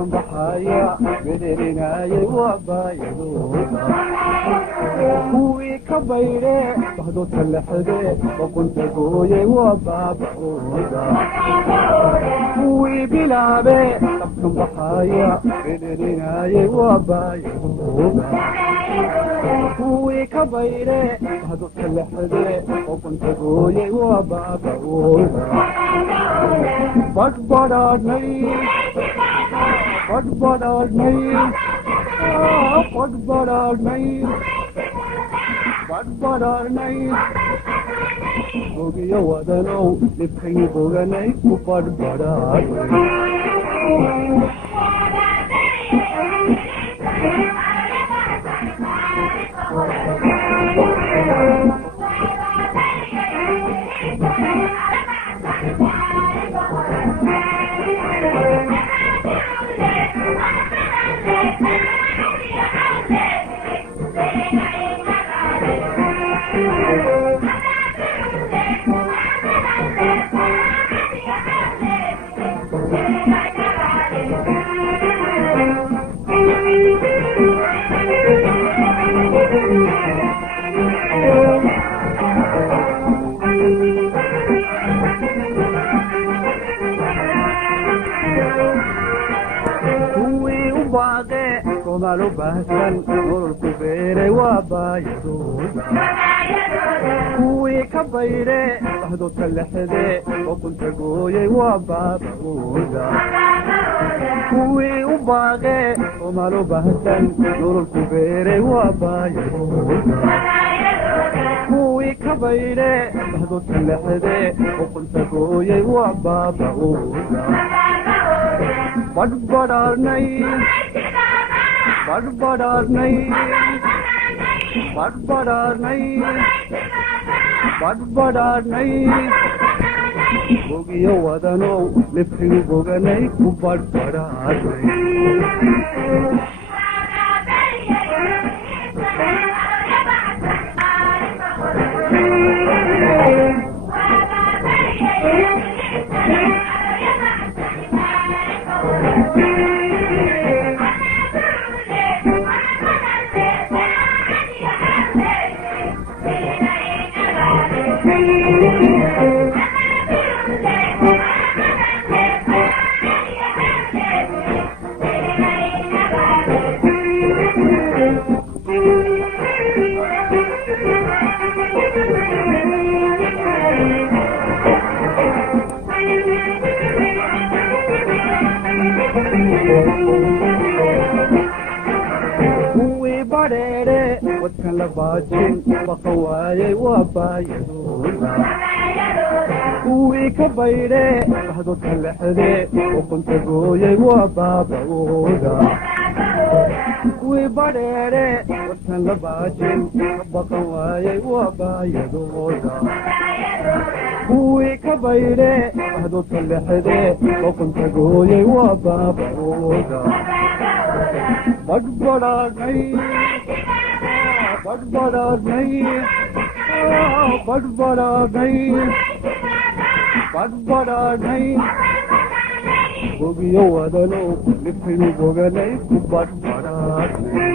dadkan baxaya bedelinayay waabaayadooda kuwii ka bayre bahdoodka lexde boqonta gooyay waa baaba'ooda kuwii bilaabe dadkan baxaya bedelinayay waabaayadooda kuwii ka bayre bahdoodka lexde boqonta gooyay waa baaba'ooda badbadhaadhnay badbadhaadhnay badbadhaadhnay badbadhaadhnay bogiyo wadanow dhibkay boganay ku badbadhaadhnay malo bahsan nololku beeray waa baayadooda kuwii ka bayre bahdoodka lexde boqonta gooyay waa baaba'ooda kuwii u baaqe oo malo bahsan nololku beeray waa baayadooda kuwii ka bayre bahdoodka lexde boqonta gooyay waa baaba'ooda badbadhaadhnay badbadhaadhnay badbadhaadhnay badbadhaadhnay bogiyo wadanow dhibkay boganay ku badbadhaadhnay kuwii badheere wadkan la baajin baqa waayay waa baayadooda kuwii ka bayre bahdoodka lexde boqonta gooyay waa baaba'ooda kuwii badheere wadkan la baajin baqan waayay waa baayadooda kuwii ka bayre bahdoodka lexde boqonta gooyay waa baaba'ooda badbadhaadhnay badbadhaadhnay badbadhaadhnay badbadhaadhnay bogiyo wadanow dhibkay boganay ku badbadhaadhnay